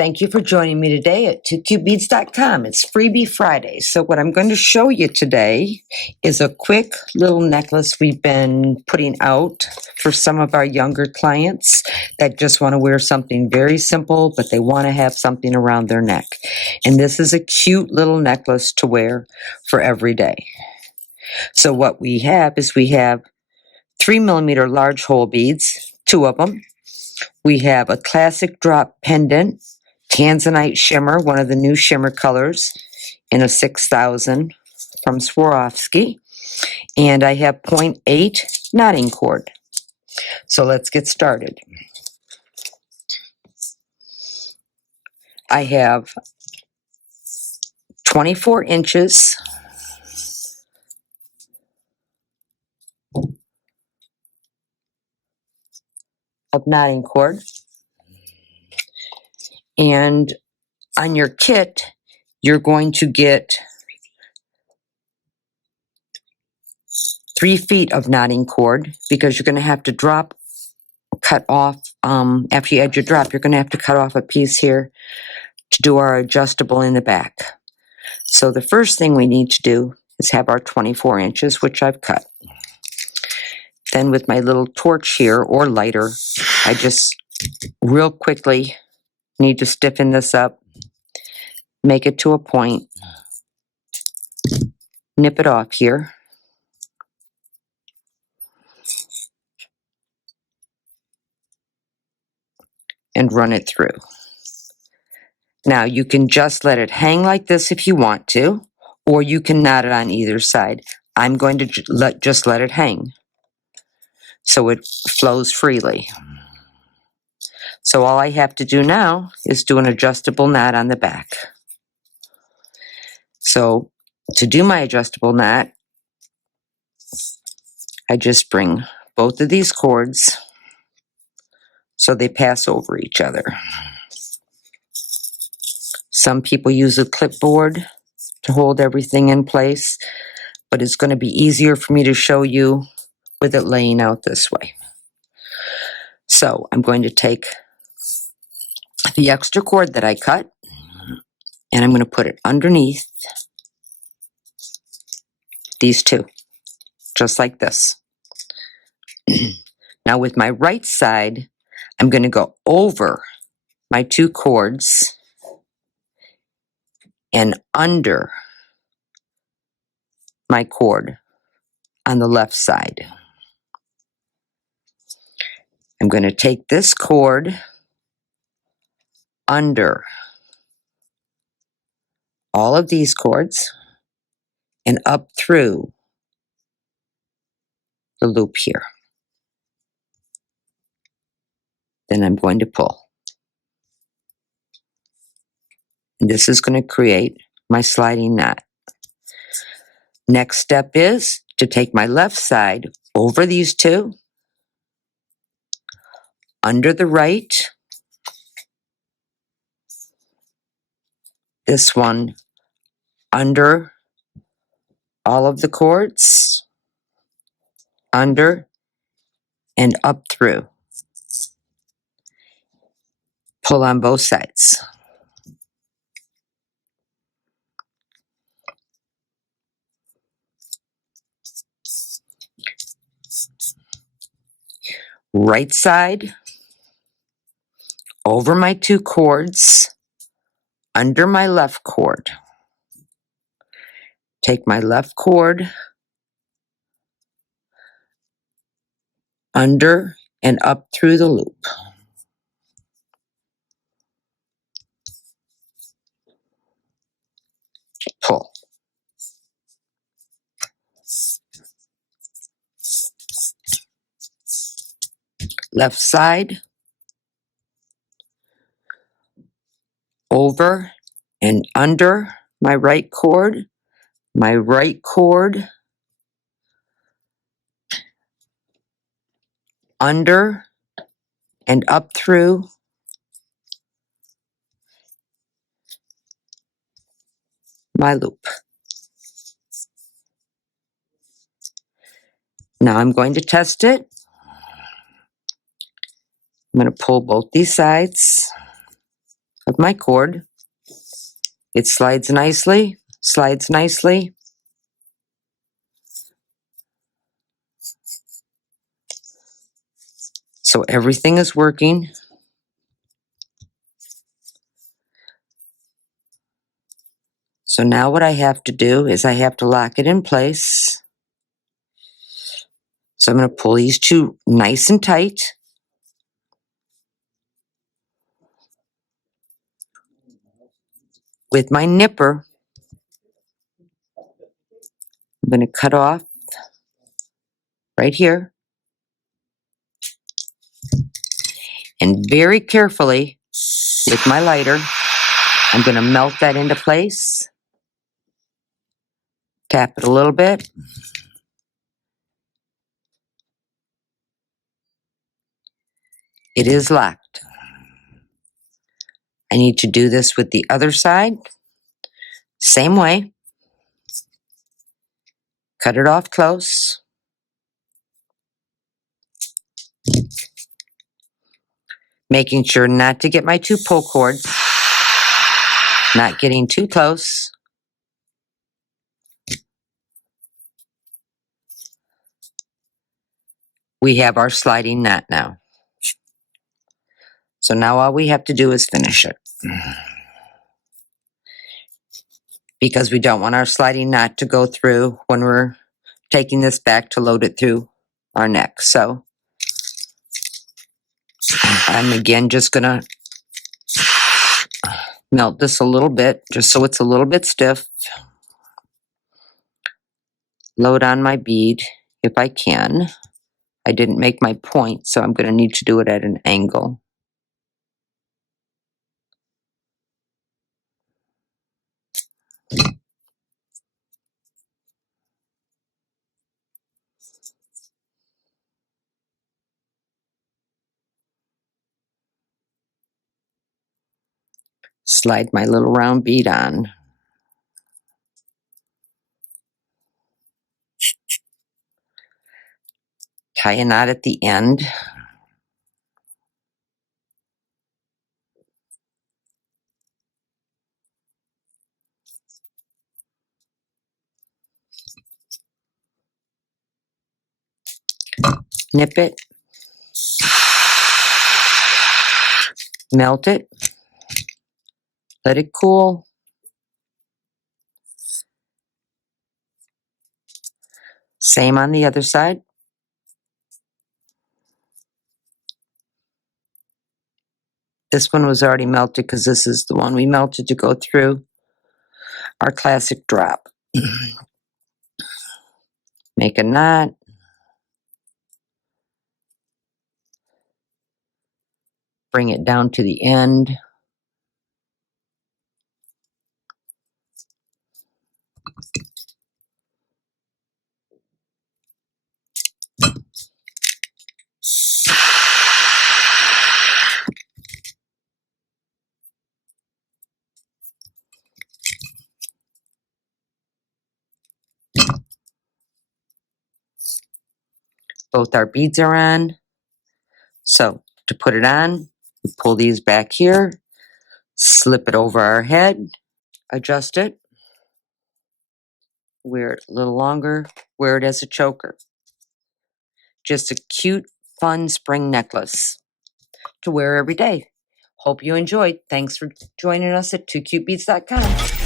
Thank you for joining me today at 2cubebeads.com. It's Freebie Friday. So what I'm going to show you today is a quick little necklace we've been putting out for some of our younger clients that just want to wear something very simple, but they want to have something around their neck. And this is a cute little necklace to wear for every day. So what we have is we have 3mm large hole beads, 2 of them. We have a classic drop pendant, Tanzanite shimmer, one of the new shimmer colors, in a 6000 from Swarovski. And I have 0.8 knotting cord. So let's get started. I have 24 inches of knotting cord. And on your kit, you're going to get 3 feet of knotting cord because you're going to have to cut off, after you add your drop, you're going to have to cut off a piece here to do our adjustable in the back. So the first thing we need to do is have our 24 inches, which I've cut. Then with my little torch here, or lighter, I just real quickly need to stiffen this up, make it to a point, nip it off here, and run it through. Now you can just let it hang like this if you want to, or you can knot it on either side. I'm going to just let it hang so it flows freely. So all I have to do now is do an adjustable knot on the back. So to do my adjustable knot, I just bring both of these cords so they pass over each other. Some people use a clipboard to hold everything in place, but it's going to be easier for me to show you with it laying out this way. So I'm going to take the extra cord that I cut, and I'm going to put it underneath these two, just like this. Now with my right side, I'm going to go over my 2 cords and under my cord on the left side. I'm going to take this cord under all of these cords and up through the loop here. Then I'm going to pull. And this is going to create my sliding knot. Next step is to take my left side over these 2, under the right, this one under all of the cords, under and up through. Pull on both sides. Right side over my 2 cords, under my left cord. Take my left cord under and up through the loop. Pull. Left side over and under my right cord, under and up through my loop. Now I'm going to test it. I'm going to pull both these sides of my cord. It slides nicely, So everything is working. So now what I have to do is I have to lock it in place. So I'm going to pull these two nice and tight. With my nipper, I'm going to cut off right here. And very carefully, with my lighter, I'm going to melt that into place. Tap it a little bit. It is locked. I need to do this with the other side. Same way. Cut it off close. Making sure not to get my two pull cords. Not getting too close. We have our sliding knot now. So now all we have to do is finish it. Because we don't want our sliding knot to go through when we're taking this back to load it through our neck. So I'm again just going to melt this a little bit, just so it's a little bit stiff. Load on my bead if I can. I didn't make my point, so I'm going to need to do it at an angle. Slide my little round bead on. Tie a knot at the end. Nip it. Melt it. Let it cool. Same on the other side. This one was already melted because this is the one we melted to go through our classic drop. Make a knot. Bring it down to the end. Both our beads are on. So to put it on, we pull these back here, slip it over our head, adjust it, wear it a little longer, wear it as a choker. Just a cute, fun spring necklace to wear every day. Hope you enjoyed. Thanks for joining us at 2cutebeads.com.